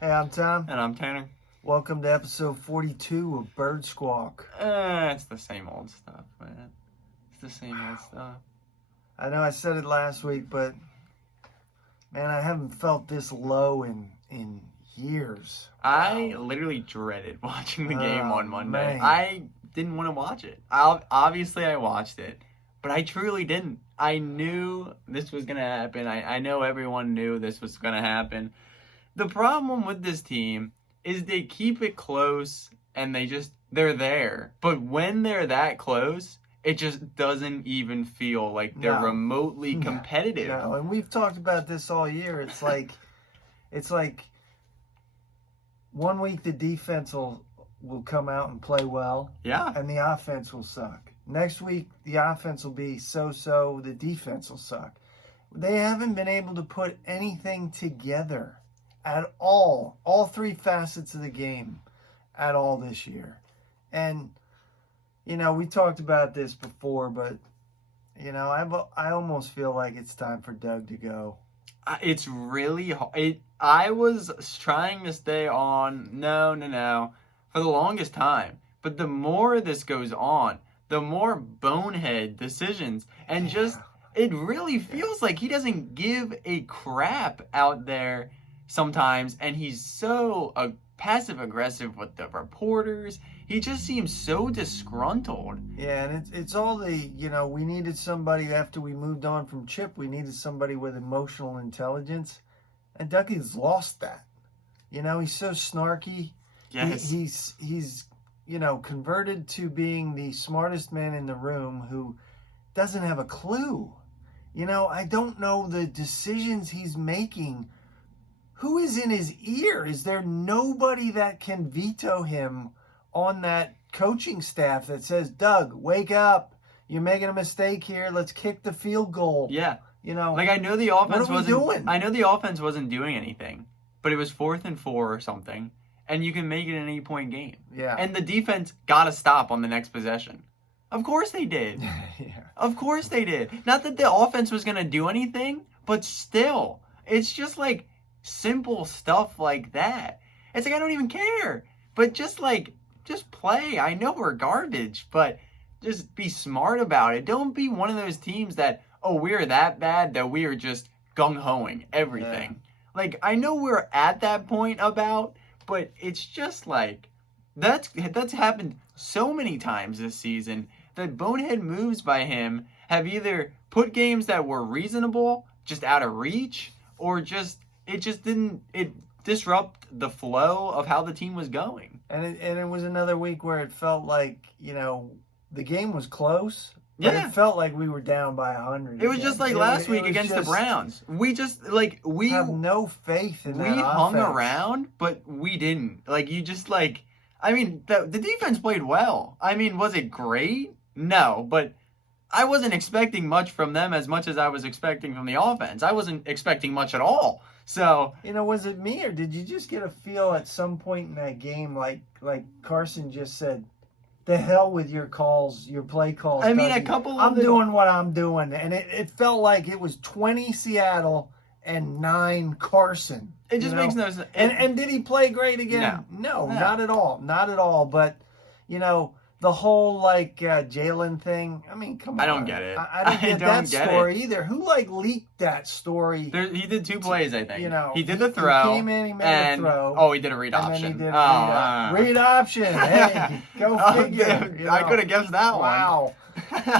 Hey, I'm Tom. And I'm Tanner. Welcome to episode 42 of Bird Squawk. It's the same old stuff, man. It's the same old stuff. I know I said it last week, but man, I haven't felt this low in years. I literally dreaded watching the game on Monday. Man. I didn't want to watch it. Obviously, I watched it, but I truly didn't. I knew this was going to happen. I know everyone knew this was going to happen. The problem with this team is they keep it close and they're there. But when they're that close, it just doesn't even feel like they're remotely competitive. No, and we've talked about this all year. It's like 1 week the defense will come out and play well. Yeah. And the offense will suck. Next week the offense will be so-so, the defense will suck. They haven't been able to put anything together at all three facets of the game at all this year. And you know, we talked about this before, but you know, I almost feel like it's time for Doug to go. It's really hard. I was trying to stay on no for the longest time, but the more this goes on, the more bonehead decisions and just it really feels like he doesn't give a crap out there sometimes, and he's so passive aggressive with the reporters. He just seems so disgruntled. Yeah, and it's all the, you know, we needed somebody after we moved on from Chip. We needed somebody with emotional intelligence, and Ducky's lost that. You know, he's so snarky. Yes. He's you know, converted to being the smartest man in the room who doesn't have a clue. You know, I don't know the decisions he's making. Who is in his ear? Is there nobody that can veto him on that coaching staff that says, Doug, wake up. You're making a mistake here. Let's kick the field goal. Yeah. You know, like I know the offense doing? I know the offense wasn't doing anything, but it was 4th and 4 or something, and you can make it an 8-point game. Yeah. And the defense got to stop on the next possession. Of course they did. Yeah. Of course they did. Not that the offense was going to do anything, but still, it's just like simple stuff like that. It's like I don't even care, but just play. I know we're garbage, but just be smart about it. Don't be one of those teams that, oh, we're that bad that we are just gung-hoing everything. Yeah. Like, I know we're at that point about, but it's just like, that's happened so many times this season that bonehead moves by him have either put games that were reasonable just out of reach, or it disrupt the flow of how the team was going. And it was another week where it felt like, you know, the game was close, but it felt like we were down by 100. It was just like last week against the Browns. We have no faith in that offense. We hung around, but we didn't. Like, you just like, I mean, the defense played well. I mean, was it great? No, but I wasn't expecting much from them as much as I was expecting from the offense. I wasn't expecting much at all. So, you know, was it me, or did you just get a feel at some point in that game like Carson just said, the hell with your calls, your play calls. I mean, I'm doing what I'm doing. And it felt like it was 20 Seattle and 9 Carson. It just makes no sense. And did he play great again? No, not at all. Not at all. But, you know, the whole, like, Jalen thing, I mean, come on. I don't get it. I didn't get that story either. Who, like, leaked that story? He did 2 plays, I think. You know, he did the throw. He came in, he made a throw. Oh, he did a read option. And then he did read option. Hey, go figure. Dude, you know? I could have guessed that one. Wow.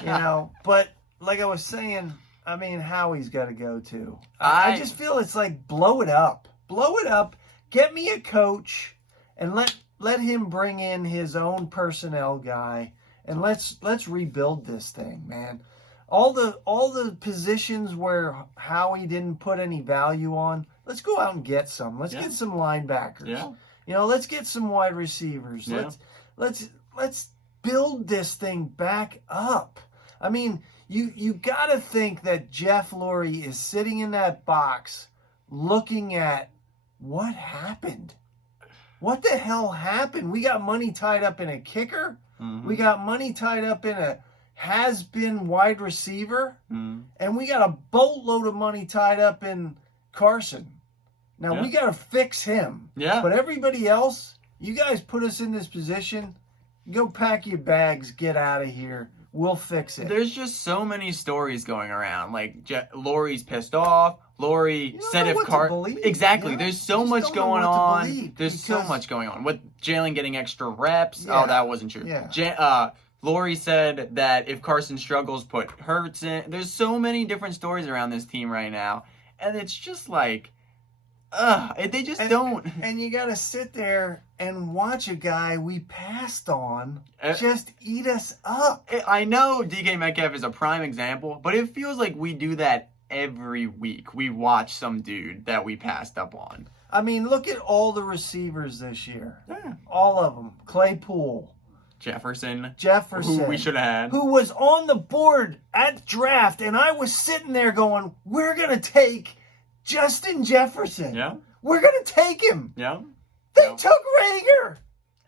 You know, but like I was saying, I mean, Howie's got to go too. I just feel it's like blow it up. Blow it up. Get me a coach and let him bring in his own personnel guy, and let's rebuild this thing, man. All the positions where Howie didn't put any value on, let's go out and get some. Let's get some linebackers. Yeah. You know, let's get some wide receivers. Yeah. Let's build this thing back up. I mean, you got to think that Jeff Lurie is sitting in that box looking at what happened. What the hell happened? We got money tied up in a kicker. Mm-hmm. We got money tied up in a has-been wide receiver. Mm-hmm. And we got a boatload of money tied up in Carson. Now Yeah. we got to fix him. Yeah. But everybody else, you guys put us in this position. Go pack your bags, get out of here. We'll fix it. There's just so many stories going around. Like Lori's pissed off. Lori You don't said know if what to Car believe, exactly. yeah? There's so Just much don't know going what to on. believe There's so because- much going on with Jalen getting extra reps. Yeah. Oh, that wasn't true. Yeah. Lori said that if Carson struggles, put Hurts in. There's so many different stories around this team right now, and it's just like, they just don't. And you got to sit there and watch a guy we passed on Uh, just eat us up. I know DK Metcalf is a prime example, but it feels like we do that every week. We watch some dude that we passed up on. I mean, look at all the receivers this year. Yeah. All of them. Claypool, Jefferson, Jefferson. who we should have had. Who was on the board at draft, and I was sitting there going, we're going to take Justin Jefferson. Yeah, We're going to take him. yeah. They Yeah. took Rager.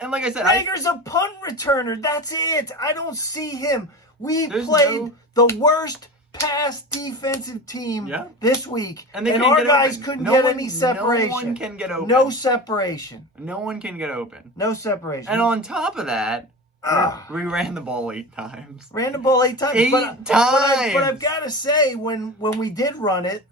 And like I said, Rager's a punt returner. That's it. I don't see him. We There's played the worst pass defensive team Yeah. this week, and they couldn't our get guys open. couldn't No get one- any separation. No one can get open. No separation. No one can get open. No separation. And on top of that, Ugh. we ran the ball 8 times. Ran the ball 8 times. 8 But times. I've got to say, when we did run it,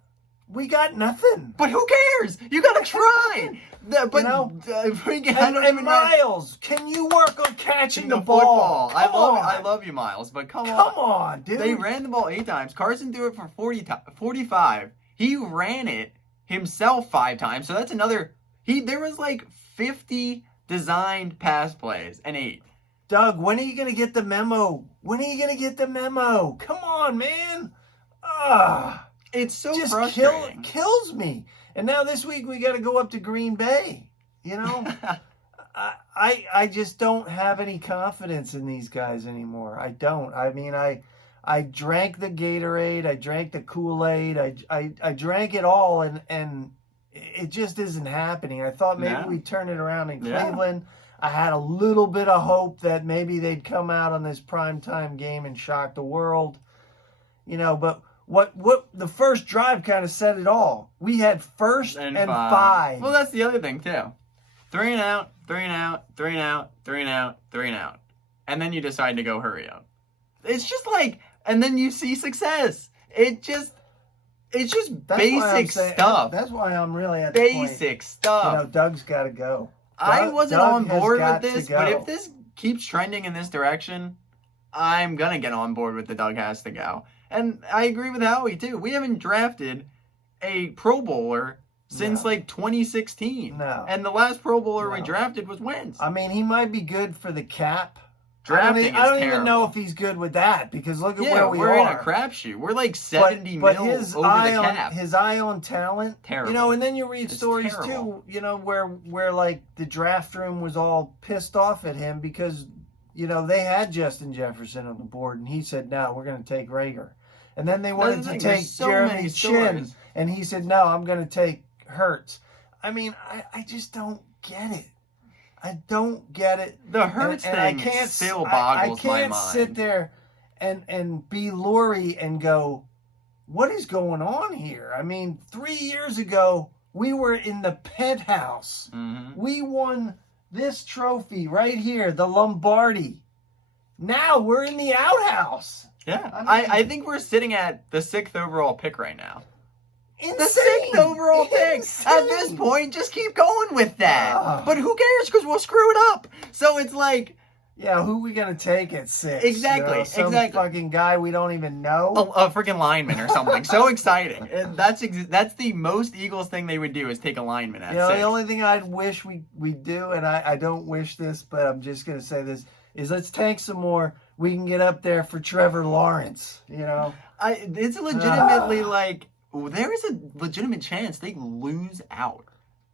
we got nothing. But who cares? You gotta try. But You know? freaking And Miles, can you work on catching the ball? football. Come on. I love you, Miles, but come Come on, dude. They ran the ball 8 times. Carson threw it for 45. He ran it himself 5 times. So that's another. There was like 50 designed pass plays and 8. Doug, when are you going to get the memo? When are you going to get the memo? Come on, man. It's so Just frustrating. kills me. And now this week we got to go up to Green Bay. You know, I just don't have any confidence in these guys anymore. I don't. I mean, I drank the Gatorade, I drank the Kool-Aid, I drank it all, and it just isn't happening. I thought maybe No. we'd turn it around in Yeah. Cleveland. I had a little bit of hope that maybe they'd come out on this primetime game and shock the world. You know, but what the first drive kind of said it all. We had first and 5. Well, that's the other thing too. 3 and out, 3 and out, 3 and out, 3 and out, 3 and out, and then you decide to go hurry up. It's just like, and then you see success. It's just That's why I'm basic saying- stuff. That's why I'm really at the point. Basic stuff. You know, Doug's got to go. I wasn't Doug on has board got with to this, go. but if this keeps trending in this direction, I'm gonna get on board with the Doug has to go. And I agree with Howie too. We haven't drafted a Pro Bowler since No. like 2016. No. And the last Pro Bowler we No. drafted was Wentz. I mean, he might be good for the cap. Drafting I don't is even terrible. know if he's good with that because look at Yeah, where we we're are. in a crapshoot. We're like 70 but mil his over eye the cap. on his eye on talent, Terrible. you know. And then you read It's stories terrible. too, you know, where like the draft room was all pissed off at him because you know they had Justin Jefferson on the board and he said no, we're going to take Rager, and then they wanted That's the to thing, there's take so Jeremy many Chin stories. and he said no, I'm going to take Hurts. I mean, I just don't get it. I don't get it. The Hurts and thing I can't, still I boggles can't my mind. sit there and be Lori and go, what is going on here? I mean, 3 years ago, we were in the penthouse. Mhm. We won this trophy right here, the Lombardi. Now we're in the outhouse. Yeah, I mean- I think we're sitting at the 6th overall pick right now. Insane. The 6th overall pick. Insane. At this point, just keep going with that. Ah. But who cares? Because we'll screw it up. So it's like Yeah, who we gonna take at 6? Exactly, You know, some exactly. fucking guy we don't even know. a freaking lineman or something. So exciting. And that's the most Eagles thing they would do is take a lineman at You know, 6. the only thing I'd wish we do, and I don't wish this, but I'm just going to say this, is let's tank some more. We can get up there for Trevor Lawrence, you know? It's legitimately like, there is a legitimate chance they lose out.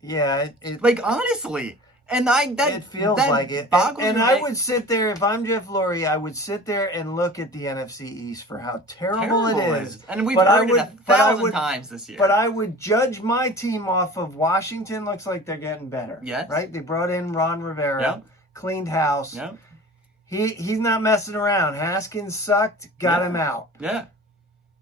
Yeah, it Like, honestly. And it feels that like it. boggles And your I mind. would sit there, if I'm Jeff Lurie, I would sit there and look at the NFC East for how terrible it is. And we've But I heard would- it but I 1,000 would- times this year. But I would judge my team off of Washington. Looks like they're getting better. Yes. Right? They brought in Ron Rivera, Yep. cleaned house. Yeah. He's not messing around. Haskins sucked, got Yeah. him out. Yeah.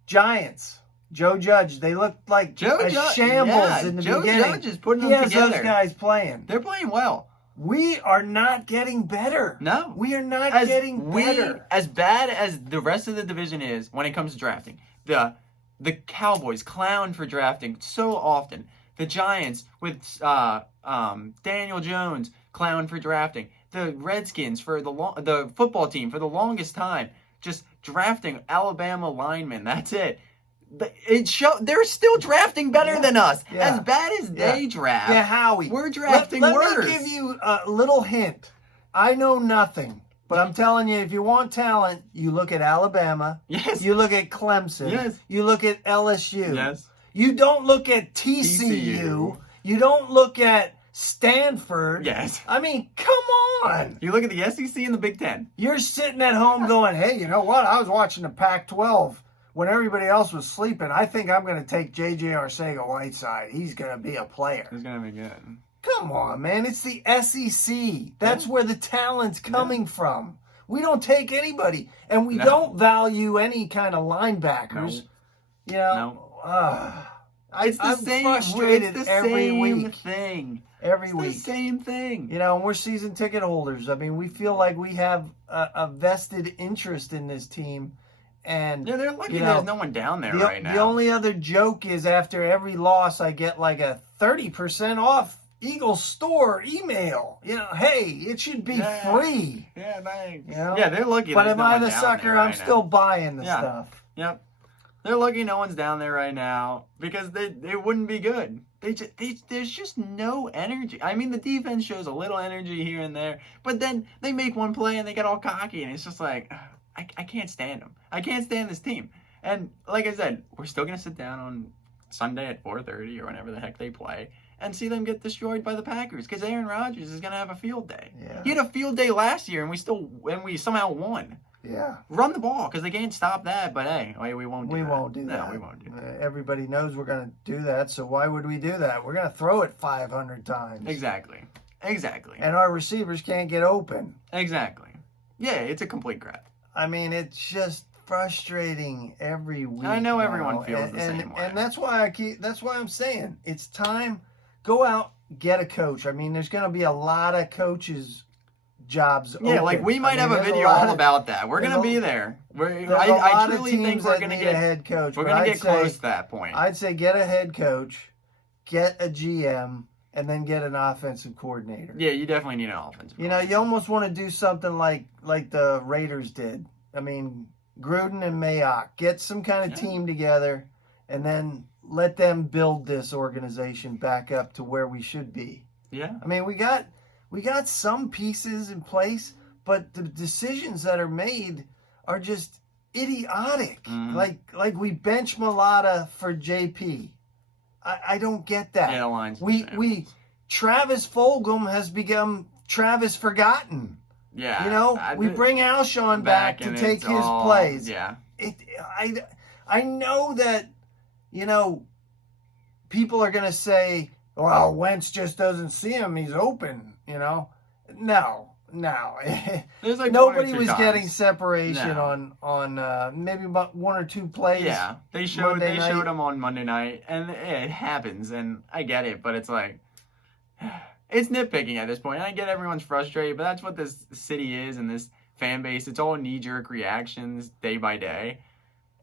Giants. Joe Judge, they looked like a shambles in the Joe beginning. Judge is putting He them has together. those guys playing. They're playing well. We are not getting better. No. We are not getting better. As bad as the rest of the division is when it comes to drafting, the Cowboys clown for drafting so often. The Giants with Daniel Jones clown for drafting. The Redskins for the football team for the longest time just drafting Alabama linemen. That's it. They're still drafting better than us. Yeah. As bad as they draft. Yeah, Howie. We're drafting worse. Let me give you a little hint. I know nothing, but I'm telling you, if you want talent, you look at Alabama. Yes. You look at Clemson. Yes. You look at LSU. Yes. You don't look at TCU. You don't look at Stanford. Yes. I mean, come on. You look at the SEC and the Big Ten. You're sitting at home going, hey, you know what? I was watching the Pac-12 when everybody else was sleeping. I think I'm going to take J.J. Arcega-Whiteside. He's going to be a player. He's going to be good. Come on, man. It's the SEC. That's where the talent's coming from. We don't take anybody. And we don't value any kind of linebackers. You know, it's the same. Frustrated It's the every same week. thing. Every It's week. the same thing. You know, and we're season ticket holders. I mean, we feel like we have a vested interest in this team. And Yeah, they're lucky you know, there's no one down there right now. The only other joke is after every loss, I get like a 30% off Eagle store email. You know, hey, it should be free. Yeah, thanks. You know? Yeah, they're lucky. But there's am no I one the down sucker? there I'm right still now. buying the stuff. Yep. They're lucky no one's down there right now because they wouldn't be good. There's just no energy. I mean, the defense shows a little energy here and there, but then they make one play and they get all cocky, and it's just like, I can't stand them. I can't stand this team. And like I said, we're still going to sit down on Sunday at 4:30 or whenever the heck they play and see them get destroyed by the Packers because Aaron Rodgers is going to have a field day. Yeah. He had a field day last year, and we somehow won. Yeah. Run the ball because they can't stop that. But hey, we won't do that. We won't do that. No, we won't do that. Everybody knows we're going to do that, so why would we do that? We're going to throw it 500 times. Exactly. And our receivers can't get open. Exactly. Yeah, it's a complete crap. I mean, it's just frustrating every week. I know now. everyone feels the same way. And that's why I'm saying it's time. Go out, get a coach. I mean, there's going to be a lot of coaches jobs Yeah, open. like we might have a there's video all about that. We're gonna be there. I truly think we're gonna get a head coach. We're gonna get close to that point. I'd say get a head coach, get a GM, and then get an offensive coordinator. Yeah, you definitely need an offensive. You know, you almost want to do something like the Raiders did. I mean, Gruden and Mayock, get some kind of team together, and then let them build this organization back up to where we should be. Yeah. I mean, we got some pieces in place, but the decisions that are made are just idiotic. Mm-hmm. Like we bench Mulata for JP. I don't get that. Yeah, the lines. We Travis Fulgham has become Travis Forgotten. Yeah. You know, we bring Alshon back to take his plays. Yeah. I know that, you know, people are going to say, well, Wentz just doesn't see him. He's open, you know. No. There's like nobody was times. getting separation on maybe about one or two plays. Yeah, they showed him on Monday night, and it happens, and I get it, but it's like it's nitpicking at this point. And I get everyone's frustrated, but that's what this city is and this fan base. It's all knee-jerk reactions day by day.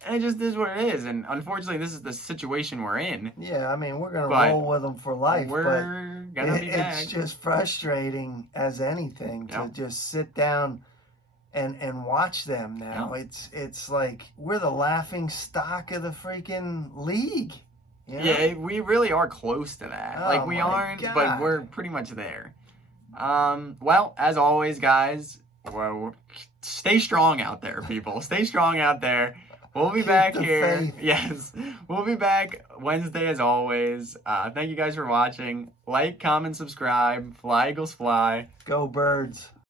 And it just is what it is. And unfortunately, this is the situation we're in. Yeah, I mean, we're going to roll with them for life. We're going to be back. It's just frustrating as anything to just sit down and watch them now. Yeah. It's like we're the laughing stock of the freaking league. You know? Yeah, we really are close to that. Oh, like, we my aren't, God. but we're pretty much there. Well, as always, guys, stay strong out there, people. Stay strong out there. We'll be back here. Faith. Yes. We'll be back Wednesday as always. Thank you guys for watching. Like, comment, subscribe. Fly, Eagles, fly. Go Birds.